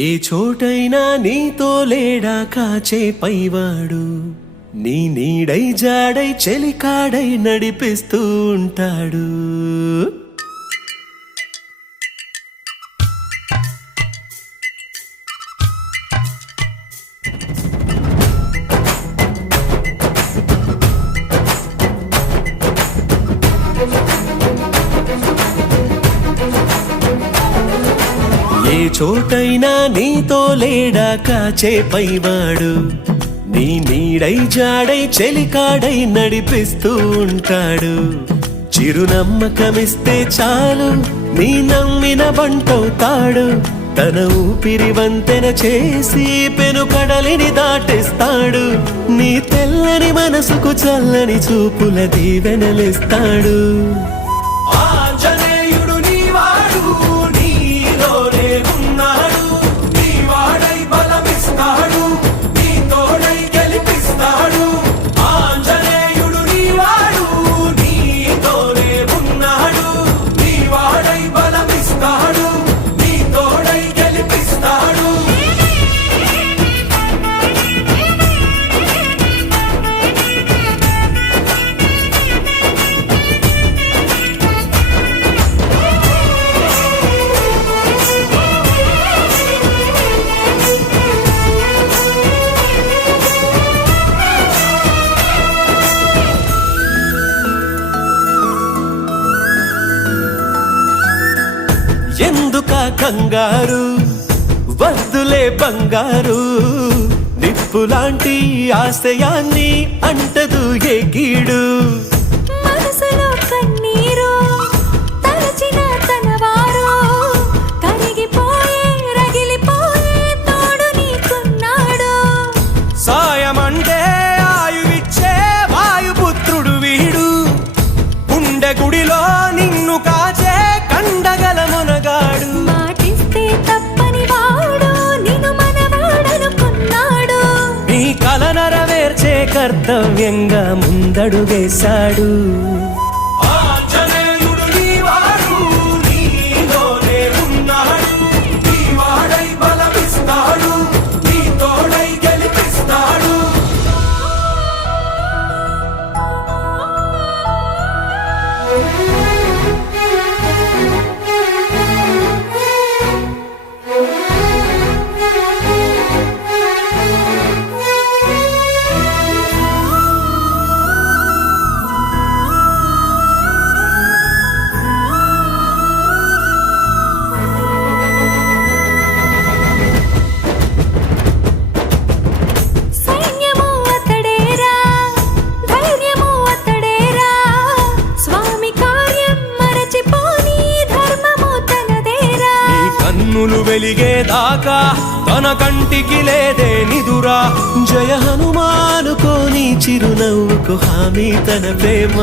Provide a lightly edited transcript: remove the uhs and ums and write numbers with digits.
ఏ చోటైనా నీతో లేడా కాచే పైవాడు, నీ నీడై జాడై చెలికాడై నడిపిస్తూ ఉంటాడు. ఏ చోటైనా నీతో లేడా కాచే పైవాడు, నీ నీడై జాడై చెలికాడై నడిపిస్తూ ఉంటాడు. చిరునమ్మకమిస్తే చాలు నీ నమ్మిన బంటవుతాడు. తన ఊపిరి వంతెన చేసి పెను కడలిని దాటిస్తాడు. నీ తెల్లని మనసుకు చల్లని చూపుల దీవెనలిస్తాడు. ఎందుకా కంగారు, వద్దులే బంగారు, నిప్పులాంటి ఆశయాన్ని అంటదు ఏ గీడు. మనసులో కన్నీరు తలచిన తనవారు, కరిగిపోయే రగిలిపోయే తోడు నీకున్నాడు. సాయమంటే ఆయువిచ్చే వాయుపుత్రుడు వీడు, గుండె గుడిలో నిన్ను కాచే కండగల మునగాడు. మాటిస్తే తప్పని వాడు నిన్ను మనవాడనుకున్నాడు. నీ కల నెరవేర్చే కర్తవ్యంగా ముందడుగేశాడు. కన్నులు వెలిగేదాకా తన కంటికి లేదే నిదురా. జయ హనుమానుకోని చిరునవ్వుకు హామీ తన ప్రేమ.